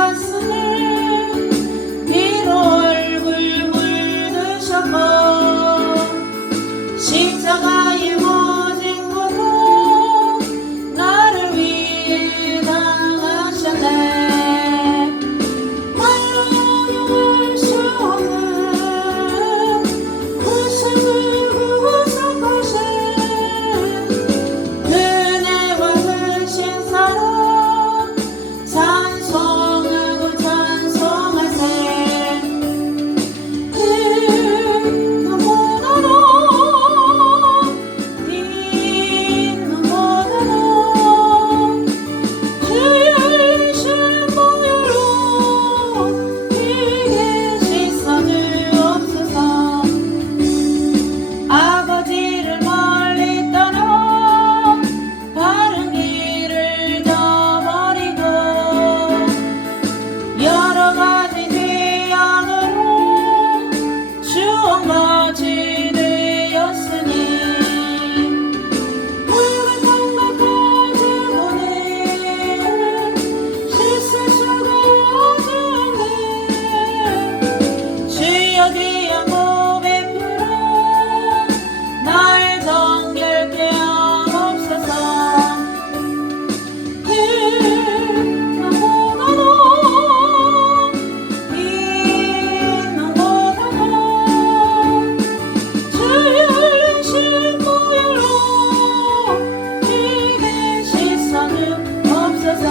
하셨으니 비로 얼굴 물드셨고 십자가에 못 것도 나를 위해 당하셨네. 말로 수 없는 구속을 구속하신 은혜와 크신 사랑 찬송하고 찬송하세. 너무나도 너무나도 주의 신보혈로 이게 씻어주 없소서. 아버지를 멀리 떠나 바른 길을 저버리고 여러 가지 죄악으로 주홍같이 되었으니 붉은 땅과 가지고는 씻을 수가 없네. 주여 귀한 몸의 피로 날 정결케 하옵소서. 너무나도 주의 신보혈로 이게 씻어주 없소서.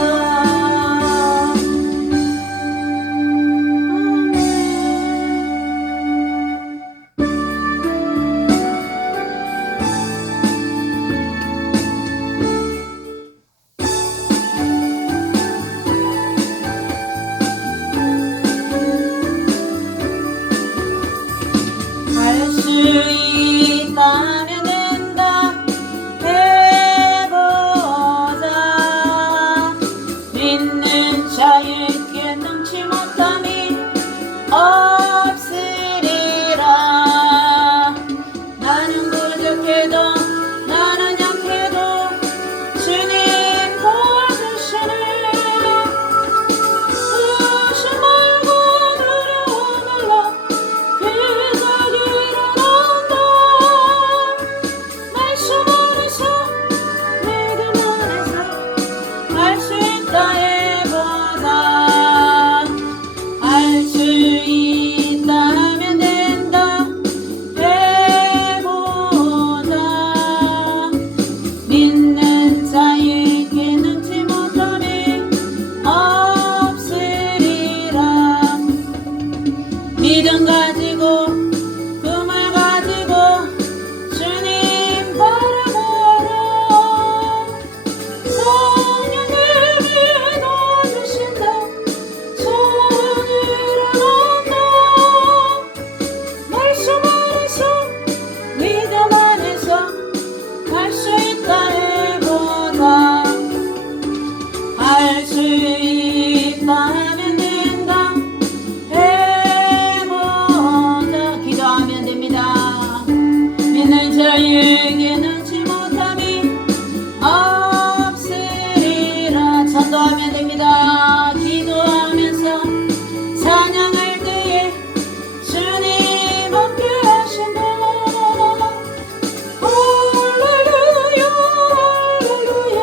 할 수 있다면 된다 해보자. 믿는 자에게 능치 못함이 없으리라. 나는 부족해도 나는 약해도 주님 도와주시네. 의심 말고 두려움 말라 기적이 일어난다. 말씀 안에서 믿음 안에서 할 수 있다 해보자. 할 수 있다면 된다 해보자. 믿는 자에게 능치 못함이 없으리라. 믿음 가지고 그 말 가지고 주님 바라보라. 성령을 믿어주신다. 소원이 일어난다. 말씀 안에서 믿음 안에서 할 수 있다 해보자. 할 수 있다면 된다 해보자. 기도하면 됩니다. 믿는 자에게 능치 못함이 없으리라. 전도하면 됩니다. 기도하면서 찬양할 때에 주님 함께 하신다. 할렐루야 할렐루야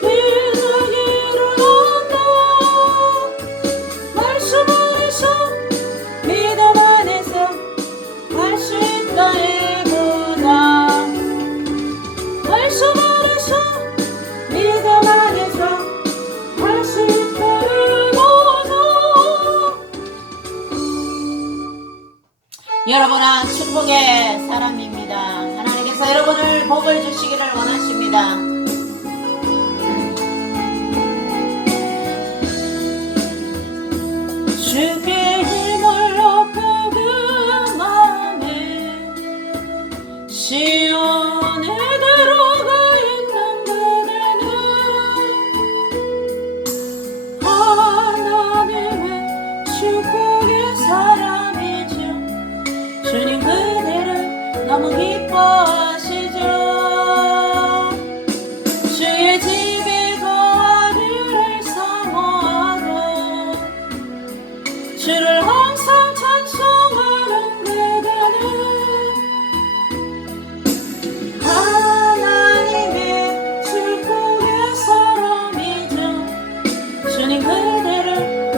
기적이 일어난다. 말씀 안에서 믿음 안에서 할 수 있다 해보자. 말씀 안에서 믿음 안에서 할 수 있다 해보자. 여러분은 축복의 사람입니다. 하나님께서 여러분을 복을 주시기를 원하십니다. 주께 힘을 얻고 그 마음에 시온에 들어가 있는 그대는 하나님의 축복의 사람이죠. 주님 그대를 너무 기뻐하시죠.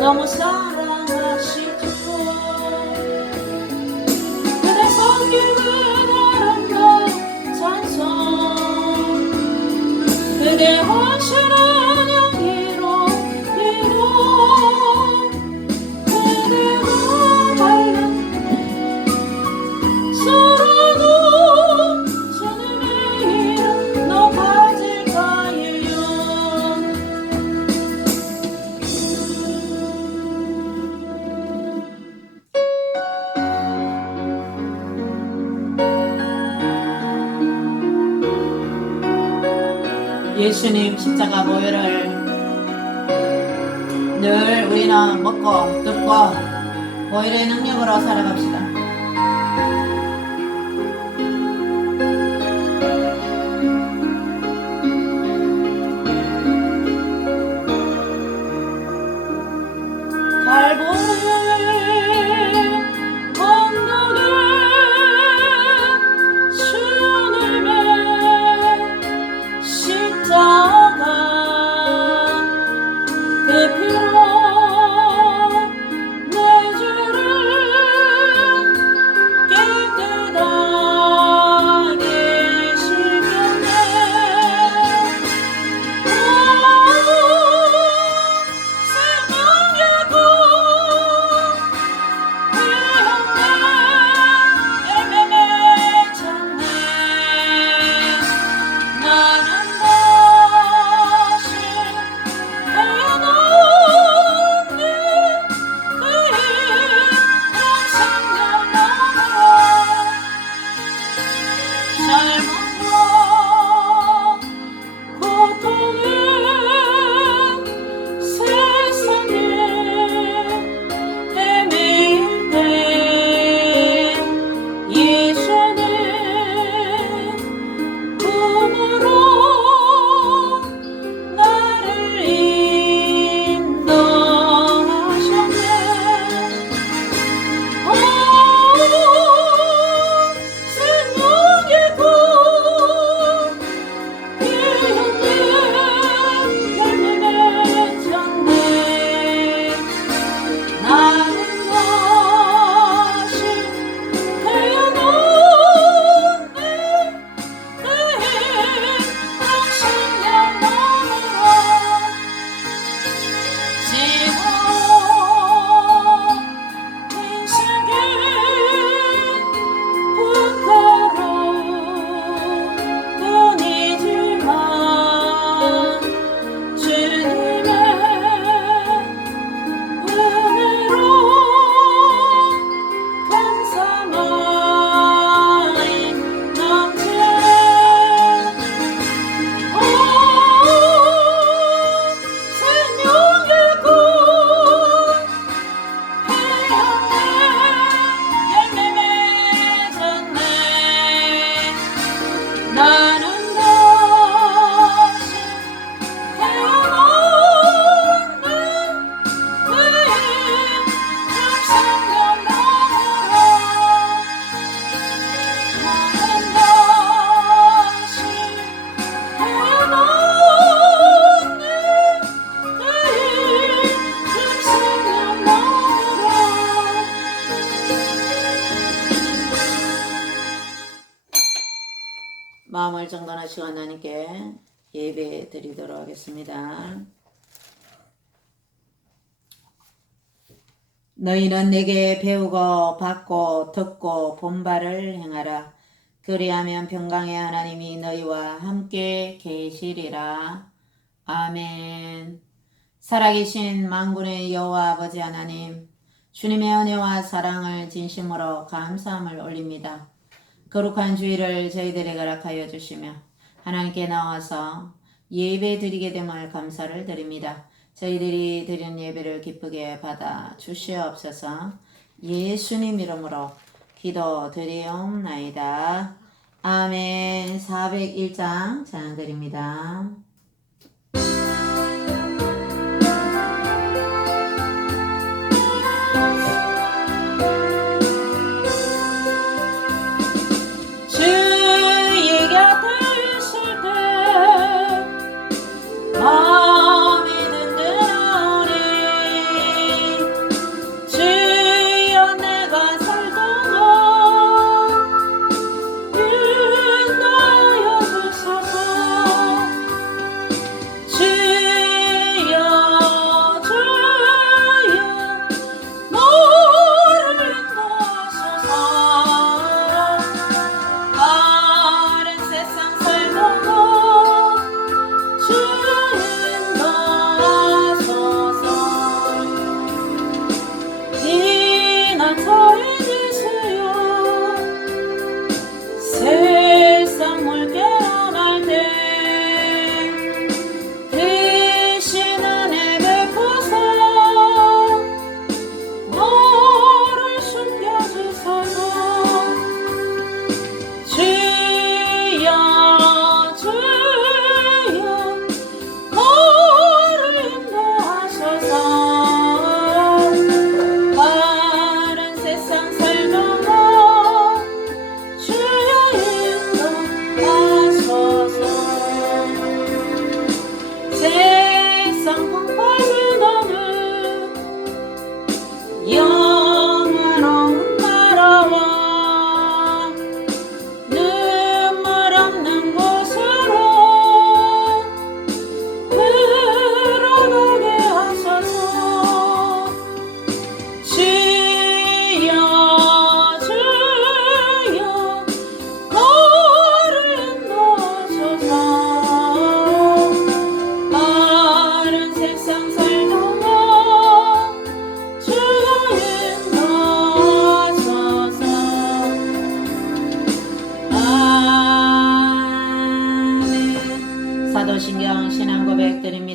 너무 사랑하시죠. 그대 섬기는 아름다운 찬송, 그대 헌신은 향기로운 기도, 그대가 바른 서로도 주님의 이름 높아질까요. 예수님 십자가 보혈을 늘 우리는 먹고 듣고 보혈의 능력으로 살아갑시다. 갈보리 건너는 주님의 십자가, 그 피로 내 죄를 깨끗하게 씻겼네. 생명의 구 마음을 정돈하시고 하나님께 예배 드리도록 하겠습니다. 너희는 내게 배우고 받고 듣고 본바를 행하라. 그리하면 평강의 하나님이 너희와 함께 계시리라. 아멘. 살아계신 만군의 여호와 아버지 하나님, 주님의 은혜와 사랑을 진심으로 감사함을 올립니다. 거룩한 주일을 저희들에게 허락하여 주시며 하나님께 나와서 예배 드리게 됨을 감사를 드립니다. 저희들이 드린 예배를 기쁘게 받아 주시옵소서. 예수님 이름으로 기도드리옵나이다. 아멘. 401장 찬양 드립니다. 주의 곁에 있을 때 마음이 든든하리.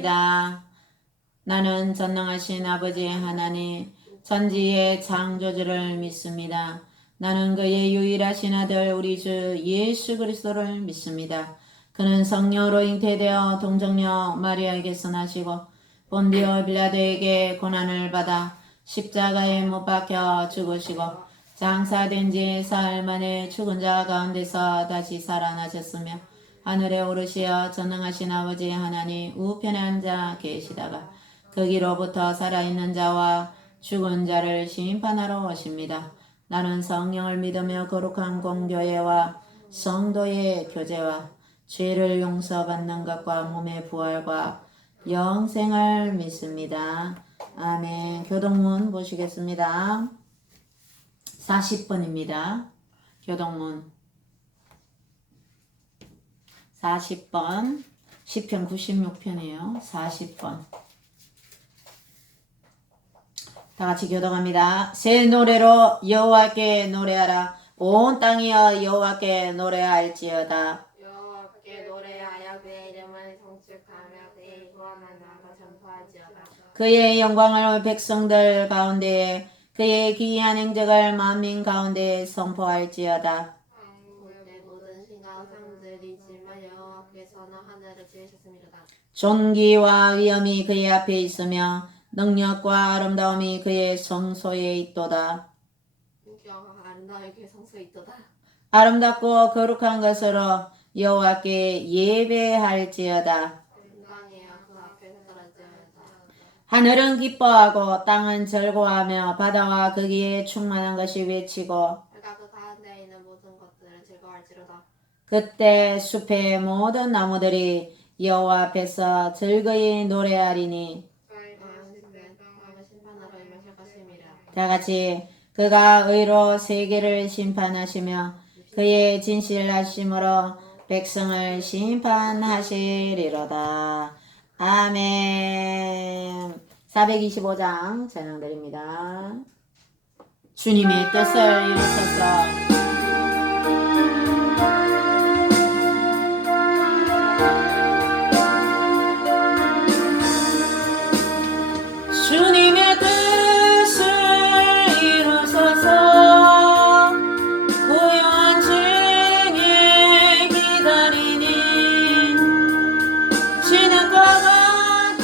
믿습니다. 나는 전능하신 아버지 하나님 전지의 창조주를 믿습니다. 나는 그의 유일하신 아들 우리 주 예수 그리스도를 믿습니다. 그는 성령으로 잉태되어 동정녀 마리아에게서 나시고 본디오 빌라도에게 고난을 받아 십자가에 못 박혀 죽으시고 장사된 지 사흘 만에 죽은 자 가운데서 다시 살아나셨으며 하늘에 오르시어 전능하신 아버지 하나님 우편에 앉아 계시다가 거기로부터 살아있는 자와 죽은 자를 심판하러 오십니다. 나는 성령을 믿으며 거룩한 공교회와 성도의 교제와 죄를 용서받는 것과 몸의 부활과 영생을 믿습니다. 아멘. 교동문 보시겠습니다. 40번입니다. 교동문 40번 시편 96편이에요. 40번 다같이 교독합니다. 새 노래로 여호와께 노래하라. 온 땅이여 여호와께 노래할지어다. 여호와께 노래하여 그의 이름을 송축하며 그의 구원을 나가 전파할지어다. 그의 영광을 백성들 가운데 그의 기이한 행적을 만민 가운데 선포할지어다. 그의 모든 신과 상들이지만 여호와께서는 하늘을 지으셨습니다. 존귀와 위엄이 그의 앞에 있으며 능력과 아름다움이 그의 성소에 있도다. 인격과 아름다움이 그의 성소에 있도다. 아름답고 거룩한 것으로 여호와께 예배할지어다. 땅이여 그 앞에서 떨어지어다. 하늘은 기뻐하고 땅은 즐거워하며 바다와 거기에 충만한 것이 외치고 그가 그 가운데 있는 모든 것들을 즐거워할지로다. 그때 숲의 모든 나무들이 여호와 앞에서 즐거이 노래하리니 다음은 심판하러 임하실 것임이라. 다같이 그가 의로 세계를 심판하시며 그의 진실하심으로 백성을 심판하시리로다. 아멘. 425장 찬양드립니다. 주님의 뜻을 이루소서. 주님의 뜻을 이루소서. 고요한 중에 기다리니 진흙과 같은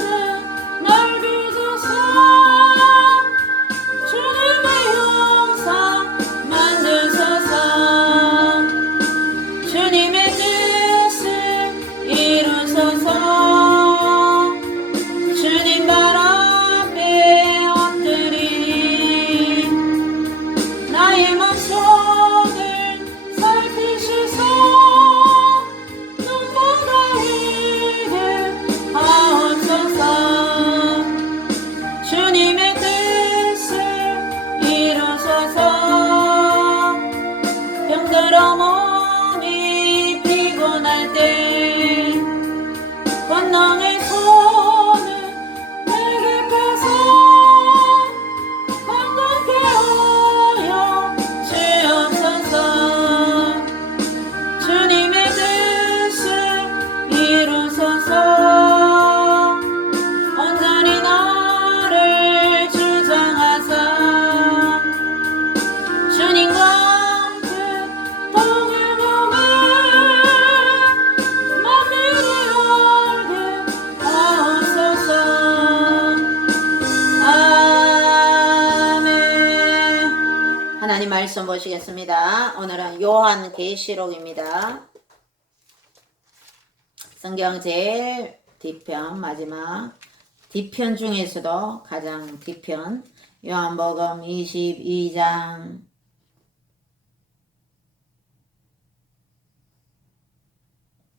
날 빚어서 주님의 형상 만드소서. 주님의 뜻을 이루소서. 주님 발 앞에 엎드리니 나의 맘속을 살피시소. 눈보다 이를 하옵소서. 주님의 뜻을 이루소서. 병들어 몸이 피곤할 때 권능의 손을 내게 펴서 건강케 하여 주옵소서. 주님의 뜻을 이루소서. 온전히 나를 주장하사 주님과 함께 동행하며 만민이 알게 하옵소서. 아멘. 하나님 말씀 보시겠습니다. 오늘은 요한계시록입니다. 성경 제일 뒤편 마지막 뒤편 중에서도 가장 뒤편 요한복음 22장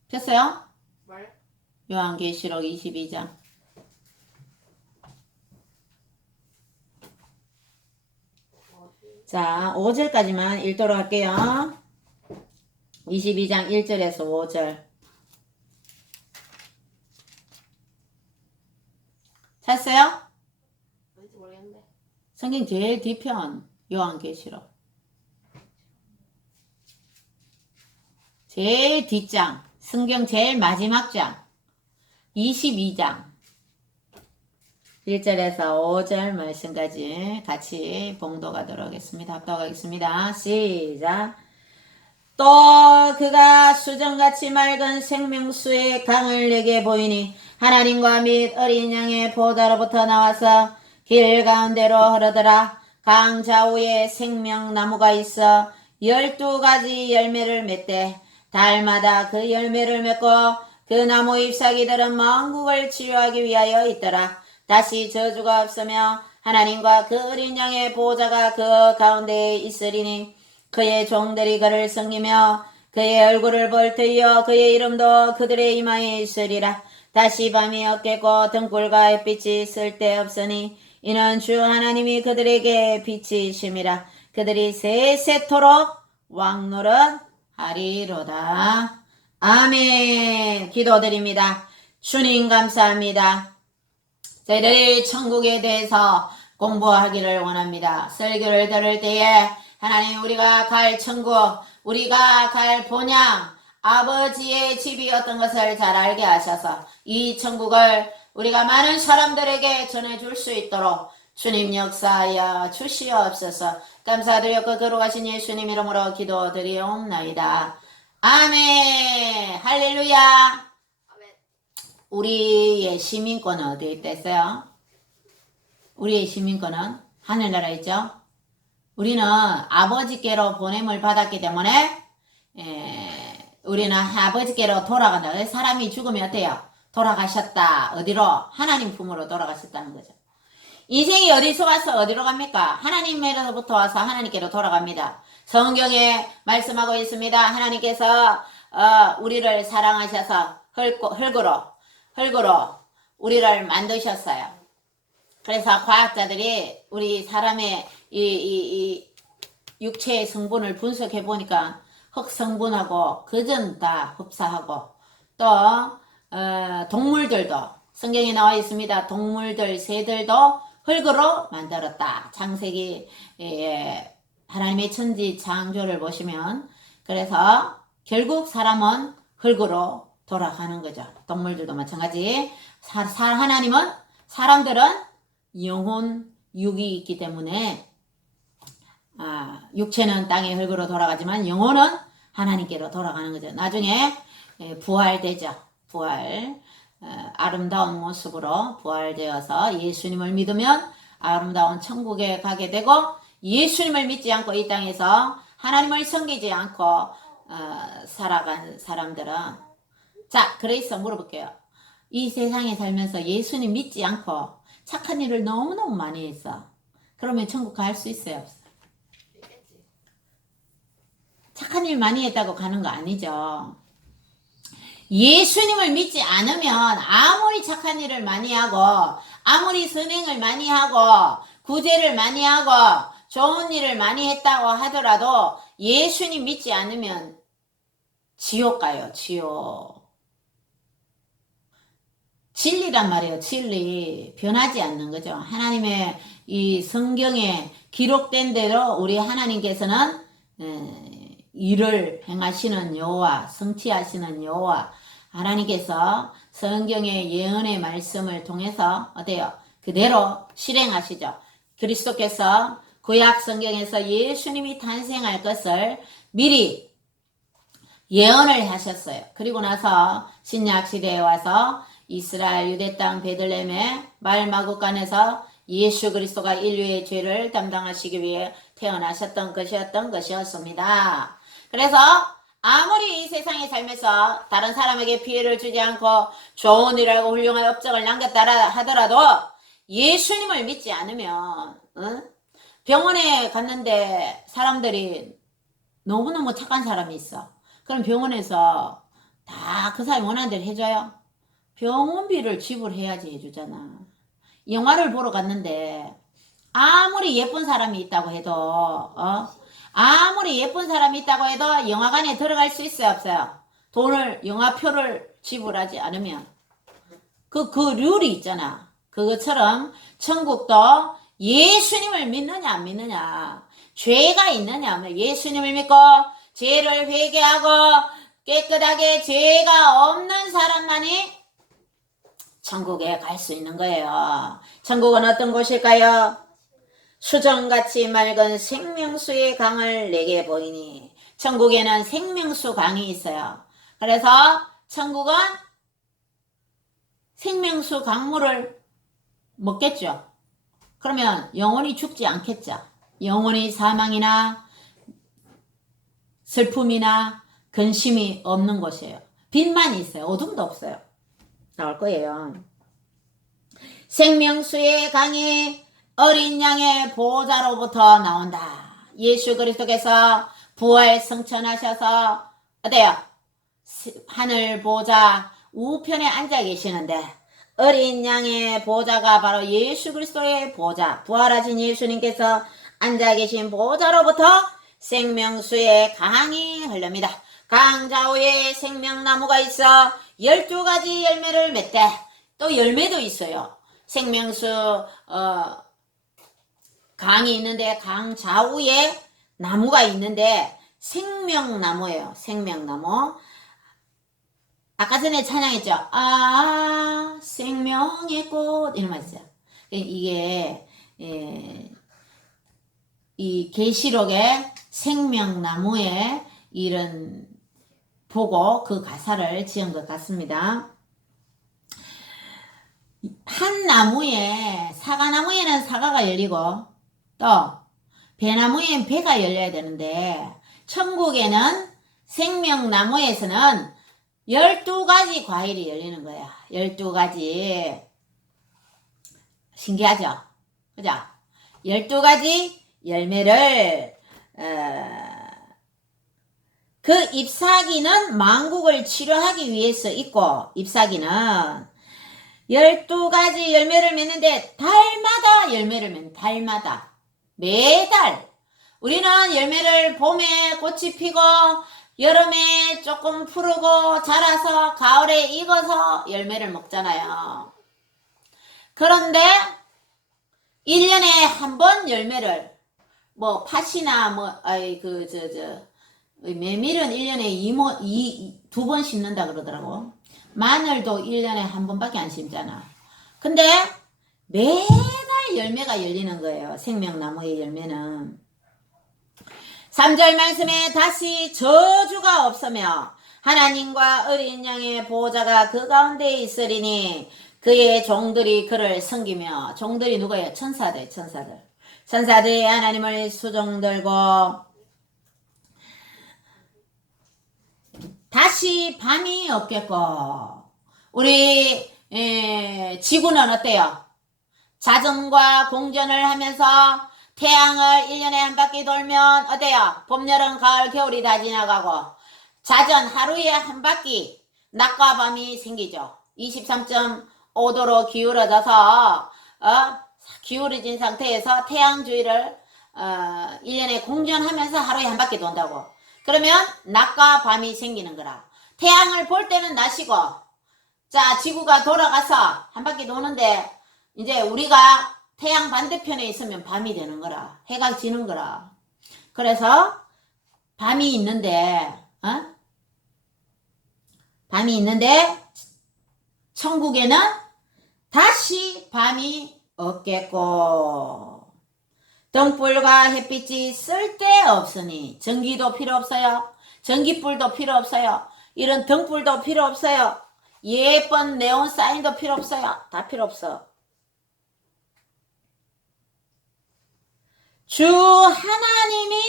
폈어요? 뭘? 요한계시록 22장 자 5절까지만 읽도록 할게요. 22장 1절에서 5절 찾았어요? 뭔지 모르겠는데. 성경 제일 뒤편 요한계시록 제일 뒷장 성경 제일 마지막 장 22장 1절에서 5절 말씀까지 같이 봉독하도록 하겠습니다. 합독하겠습니다. 시작. 또 그가 수정같이 맑은 생명수의 강을 내게 보이니 하나님과 및 어린 양의 보좌로부터 나와서 길 가운데로 흐르더라. 강 좌우에 생명나무가 있어 12가지 열매를 맺되 달마다 그 열매를 맺고 그 나무 잎사귀들은 만국을 치유하기 위하여 있더라. 다시 저주가 없으며 하나님과 그 어린 양의 보좌가 그 가운데에 있으리니 그의 종들이 그를 섬기며 그의 얼굴을 볼 터이요 그의 이름도 그들의 이마에 있으리라. 다시 밤이 없겠고 등불과 햇빛이 쓸데없으니 이는 주 하나님이 그들에게 빛이심이라. 그들이 세세토록 왕노릇 하리로다. 아멘. 기도드립니다. 주님 감사합니다. 저희들이 천국에 대해서 공부하기를 원합니다. 설교를 들을 때에 하나님 우리가 갈 천국, 우리가 갈 본향, 아버지의 집이 어떤 것을 잘 알게 하셔서 이 천국을 우리가 많은 사람들에게 전해줄 수 있도록 주님 역사하여 주시옵소서. 감사드렸고 거룩하신 예수님 이름으로 기도드리옵나이다. 아멘. 할렐루야. 아멘. 우리의 시민권은 어디에 있댔어요? 우리의 시민권은 하늘나라에 있죠? 우리는 아버지께로 보냄을 받았기 때문에 우리는 아버지께로 돌아간다. 사람이 죽으면 어때요? 돌아가셨다. 어디로? 하나님 품으로 돌아가셨다는 거죠. 인생이 어디서 와서 어디로 갑니까? 하나님으로부터 와서 하나님께로 돌아갑니다. 성경에 말씀하고 있습니다. 하나님께서 우리를 사랑하셔서 흙으로 우리를 만드셨어요. 그래서 과학자들이 우리 사람의 이 육체의 성분을 분석해 보니까 흙 성분하고 그전 다 흡사하고 또 동물들도 성경에 나와 있습니다. 동물들 새들도 흙으로 만들었다. 창세기 하나님의 천지 창조를 보시면 그래서 결국 사람은 흙으로 돌아가는 거죠. 동물들도 마찬가지. 하나님은 사람들은 영혼 육이 있기 때문에 육체는 땅의 흙으로 돌아가지만 영혼은 하나님께로 돌아가는 거죠. 나중에 부활되죠. 아름다운 모습으로 부활되어서 예수님을 믿으면 아름다운 천국에 가게 되고 예수님을 믿지 않고 이 땅에서 하나님을 섬기지 않고 살아간 사람들은 자, 그래서 물어볼게요. 이 세상에 살면서 예수님 믿지 않고 착한 일을 너무너무 많이 했어. 그러면 천국 갈 수 있어요? 없어요? 착한 일 많이 했다고 가는 거 아니죠. 예수님을 믿지 않으면 아무리 착한 일을 많이 하고 아무리 선행을 많이 하고 구제를 많이 하고 좋은 일을 많이 했다고 하더라도 예수님 믿지 않으면 지옥 가요. 지옥. 진리란 말이에요. 진리. 변하지 않는 거죠. 하나님의 이 성경에 기록된 대로 우리 하나님께서는 일을 행하시는 여호와, 성취하시는 여호와, 하나님께서 성경의 예언의 말씀을 통해서 어때요? 그대로 실행하시죠. 그리스도께서 구약 성경에서 예수님이 탄생할 것을 미리 예언을 하셨어요. 그리고 나서 신약 시대에 와서 이스라엘 유대 땅 베들레헴의 말마구간에서 예수 그리스도가 인류의 죄를 담당하시기 위해 태어나셨던 것이었습니다. 그래서 아무리 이 세상에 살면서 다른 사람에게 피해를 주지 않고 좋은 일하고 훌륭한 업적을 남겼다 하더라도 예수님을 믿지 않으면 병원에 갔는데 사람들이 너무너무 착한 사람이 있어. 그럼 병원에서 다 그 사람이 원하는 대로 해줘요? 병원비를 지불해야지 해주잖아. 영화를 보러 갔는데 아무리 예쁜 사람이 있다고 해도 아무리 예쁜 사람이 있다고 해도 영화관에 들어갈 수 있어요? 없어요? 영화표를 지불하지 않으면 그 룰이 있잖아. 그것처럼 천국도 예수님을 믿느냐 안 믿느냐, 죄가 있느냐, 예수님을 믿고 죄를 회개하고 깨끗하게 죄가 없는 사람만이 천국에 갈 수 있는 거예요. 천국은 어떤 곳일까요? 수정같이 맑은 생명수의 강을 내게 보이니. 천국에는 생명수 강이 있어요. 그래서 천국은 생명수 강물을 먹겠죠. 그러면 영원히 죽지 않겠죠. 영원히 사망이나 슬픔이나 근심이 없는 곳이에요. 빛만 있어요. 어둠도 없어요. 나올 거예요. 생명수의 강이 어린 양의 보호자로부터 나온다. 예수 그리스도께서 부활 승천하셔서 어때요? 하늘 보호자 우편에 앉아 계시는데 어린 양의 보호자가 바로 예수 그리스도의 보호자, 부활하신 예수님께서 앉아 계신 보호자로부터 생명수의 강이 흐릅니다. 강 좌우에 생명나무가 있어 12가지 열매를 맺대. 또 열매도 있어요. 생명수 강이 있는데 강 좌우에 나무가 있는데 생명나무예요. 생명나무. 아까 전에 찬양했죠. 아 생명의 꽃 이런 말 있어요. 이게 이 계시록의 생명나무에 이런 보고 그 가사를 지은 것 같습니다. 한 나무에 사과나무에는 사과가 열리고 또 배나무에는 배가 열려야 되는데 천국에는 생명나무에서는 12가지 과일이 열리는 거야. 12가지. 신기하죠? 그죠? 12가지 열매를 그 잎사귀는 만국을 치료하기 위해서 있고 잎사귀는 12가지 열매를 맺는데 달마다 열매를 맺는 달마다 매달 우리는 열매를 봄에 꽃이 피고 여름에 조금 푸르고 자라서 가을에 익어서 열매를 먹잖아요. 그런데 1년에 한 번 열매를 뭐 팥이나 메밀은 1년에 두 번 심는다 그러더라고. 마늘도 1년에 한 번밖에 안 심잖아. 근데 매달 열매가 열리는 거예요. 생명나무의 열매는. 3절 말씀에 다시 저주가 없으며 하나님과 어린 양의 보호자가 그 가운데 있으리니 그의 종들이 그를 섬기며. 종들이 누구예요? 천사들. 천사들이 하나님을 수종들고 다시 밤이 없겠고. 우리 지구는 어때요? 자전과 공전을 하면서 태양을 1년에 한 바퀴 돌면 어때요? 봄, 여름, 가을, 겨울이 다 지나가고 자전 하루에 한 바퀴 낮과 밤이 생기죠. 23.5도로 기울어져서 기울어진 상태에서 태양 주위를 1년에 공전하면서 하루에 한 바퀴 돈다고. 그러면 낮과 밤이 생기는 거라. 태양을 볼 때는 낮이고 자 지구가 돌아가서 한 바퀴 도는데 이제 우리가 태양 반대편에 있으면 밤이 되는 거라. 해가 지는 거라. 그래서 밤이 있는데 밤이 있는데 천국에는 다시 밤이 없겠고 등불과 햇빛이 쓸데없으니 전기도 필요 없어요. 전기불도 필요 없어요. 이런 등불도 필요 없어요. 예쁜 네온 사인도 필요 없어요. 다 필요 없어. 주 하나님이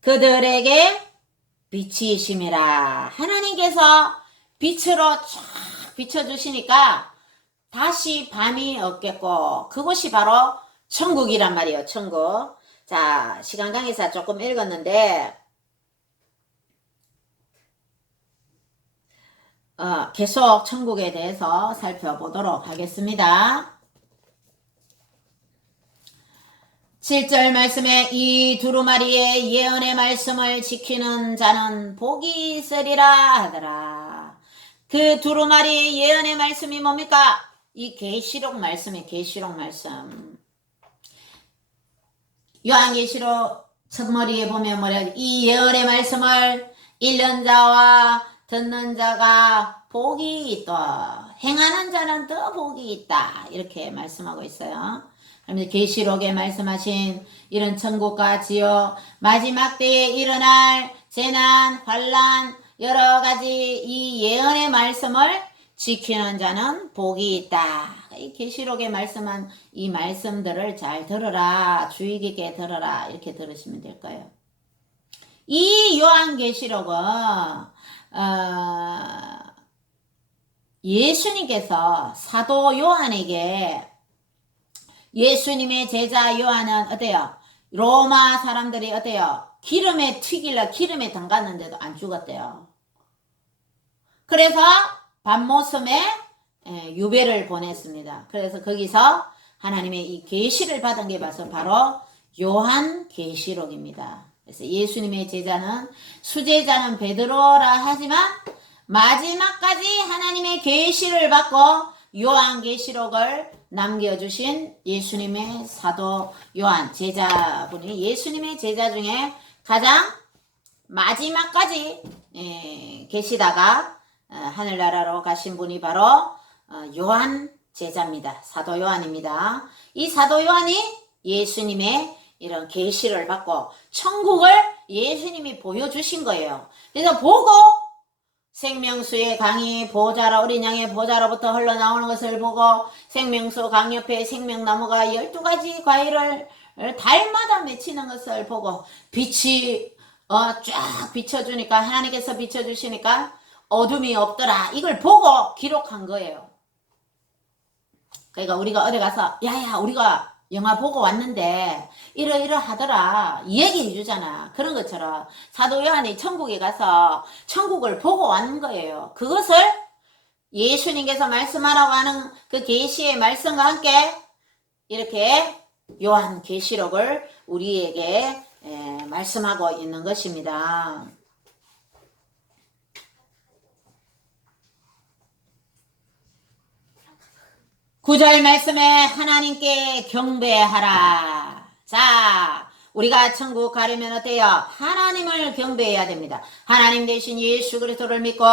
그들에게 빛이심이라. 하나님께서 빛으로 쫙 비춰주시니까 다시 밤이 없겠고 그곳이 바로 천국이란 말이에요. 천국. 자, 시간 강의사 조금 읽었는데 계속 천국에 대해서 살펴보도록 하겠습니다. 7절 말씀에 이 두루마리의 예언의 말씀을 지키는 자는 복이 있으리라 하더라. 그 두루마리의 예언의 말씀이 뭡니까? 이 계시록 말씀이 계시록 말씀. 요한계시록 첫머리에 보면 뭐래? 이 예언의 말씀을 읽는 자와 듣는 자가 복이 있다. 행하는 자는 더 복이 있다. 이렇게 말씀하고 있어요. 그러면서 계시록에 말씀하신 이런 천국과 지옥, 마지막 때에 일어날 재난, 환란, 여러 가지 이 예언의 말씀을 지키는 자는 복이 있다. 이 계시록에 말씀한 이 말씀들을 잘 들어라. 주의 깊게 들어라. 이렇게 들으시면 될 거예요. 이 요한계시록은 예수님께서 사도 요한에게 예수님의 제자 요한은 어때요? 로마 사람들이 어때요? 기름에 튀길라 기름에 담갔는데도 안 죽었대요. 그래서 밤모섬에 유배를 보냈습니다. 그래서 거기서 하나님의 이 계시를 받은 게 바로 요한 계시록입니다. 그래서 예수님의 제자는 수제자는 베드로라 하지만 마지막까지 하나님의 계시를 받고 요한 계시록을 남겨주신 예수님의 사도 요한 제자분이 예수님의 제자 중에 가장 마지막까지 계시다가 하늘나라로 가신 분이 바로 요한 제자입니다. 사도 요한입니다. 이 사도 요한이 예수님의 이런 계시를 받고 천국을 예수님이 보여주신 거예요. 그래서 보고 생명수의 강이 보좌로 어린 양의 보좌로부터 흘러나오는 것을 보고 생명수 강 옆에 생명나무가 12가지 과일을 달마다 맺히는 것을 보고 빛이 쫙 비춰주니까 하나님께서 비춰주시니까 어둠이 없더라. 이걸 보고 기록한 거예요. 그러니까 우리가 어디 가서 야야 우리가 영화 보고 왔는데 이러하더라 얘기해 주잖아. 그런 것처럼 사도 요한이 천국에 가서 천국을 보고 왔는 거예요. 그것을 예수님께서 말씀하라고 하는 그 계시의 말씀과 함께 이렇게 요한 계시록을 우리에게 말씀하고 있는 것입니다. 9절 말씀에 하나님께 경배하라. 자, 우리가 천국 가려면 어때요? 하나님을 경배해야 됩니다. 하나님 대신 예수 그리스도를 믿고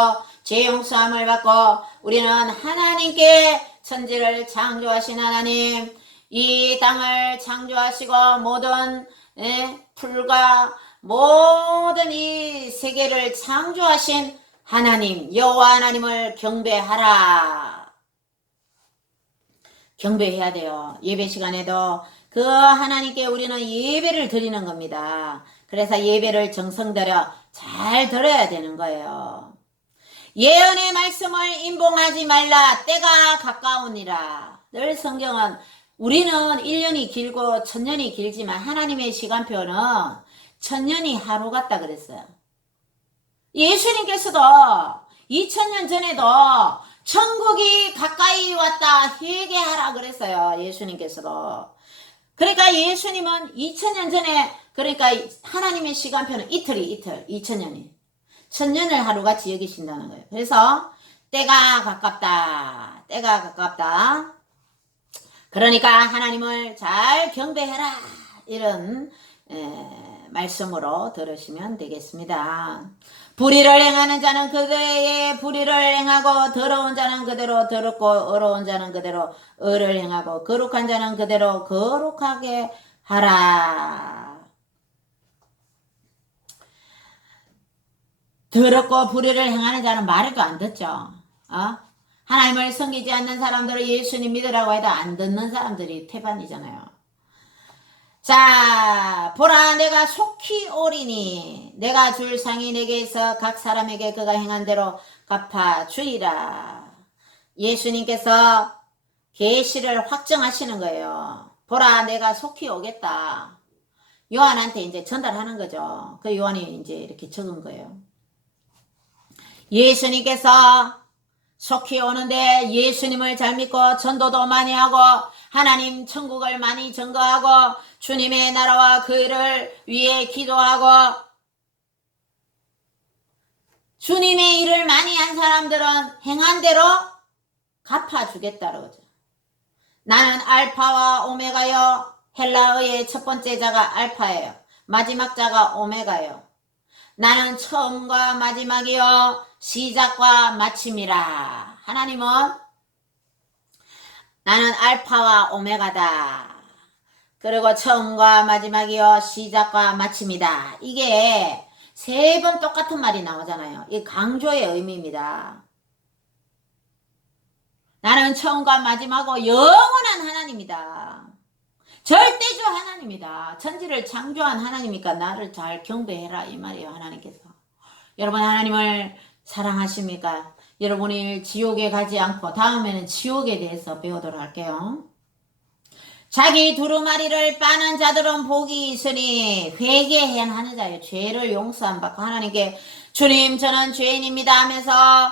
죄 용서함을 받고 우리는 하나님께 천지를 창조하신 하나님, 이 땅을 창조하시고 모든 풀과 모든 이 세계를 창조하신 하나님, 여호와 하나님을 경배하라. 경배해야 돼요. 예배 시간에도 그 하나님께 우리는 예배를 드리는 겁니다. 그래서 예배를 정성 들여 잘 들어야 되는 거예요. 예언의 말씀을 임봉하지 말라. 때가 가까우니라. 늘 성경은 우리는 1년이 길고 1000년이 길지만 하나님의 시간표는 1000년이 하루 같다 그랬어요. 예수님께서도 2000년 전에도 천국이 가까이 왔다 회개하라 그랬어요. 예수님께서도. 그러니까 예수님은 2000년 전에 그러니까 하나님의 시간표는 이틀 2000년이 1000년을 하루같이 여기신다는 거예요. 그래서 때가 가깝다. 그러니까 하나님을 잘 경배해라. 이런 말씀으로 들으시면 되겠습니다. 불의를 행하는 자는 그대의 불의를 행하고 더러운 자는 그대로 더럽고 어려운 자는 그대로 의를 행하고 거룩한 자는 그대로 거룩하게 하라. 더럽고 불의를 행하는 자는 말해도 안 듣죠. 하나님을 섬기지 않는 사람들을 예수님 믿으라고 해도 안 듣는 사람들이 태반이잖아요. 자, 보라 내가 속히 오리니 내가 줄 상이 내게 있어 각 사람에게 그가 행한 대로 갚아주리라. 예수님께서 계시를 확정하시는 거예요. 보라 내가 속히 오겠다. 요한한테 이제 전달하는 거죠. 그 요한이 이제 이렇게 적은 거예요. 예수님께서 속히 오는데 예수님을 잘 믿고 전도도 많이 하고 하나님 천국을 많이 증거하고 주님의 나라와 그 일을 위해 기도하고 주님의 일을 많이 한 사람들은 행한 대로 갚아주겠다고 하죠. 나는 알파와 오메가요. 헬라어의 첫 번째 자가 알파예요. 마지막 자가 오메가예요. 나는 처음과 마지막이요 시작과 마침이라. 하나님은 나는 알파와 오메가다. 그리고 처음과 마지막이요 시작과 마침이다. 이게 3번 똑같은 말이 나오잖아요. 이 강조의 의미입니다. 나는 처음과 마지막이고 영원한 하나님이다. 절대주 하나님이다. 천지를 창조한 하나님이니까 나를 잘 경배해라 이 말이에요. 하나님께서. 여러분 하나님을 사랑하십니까? 여러분이 지옥에 가지 않고 다음에는 지옥에 대해서 배우도록 할게요. 자기 두루마리를 빠는 자들은 복이 있으니 회개해야 하는 자예요. 죄를 용서함 받고 하나님께 주님 저는 죄인입니다 하면서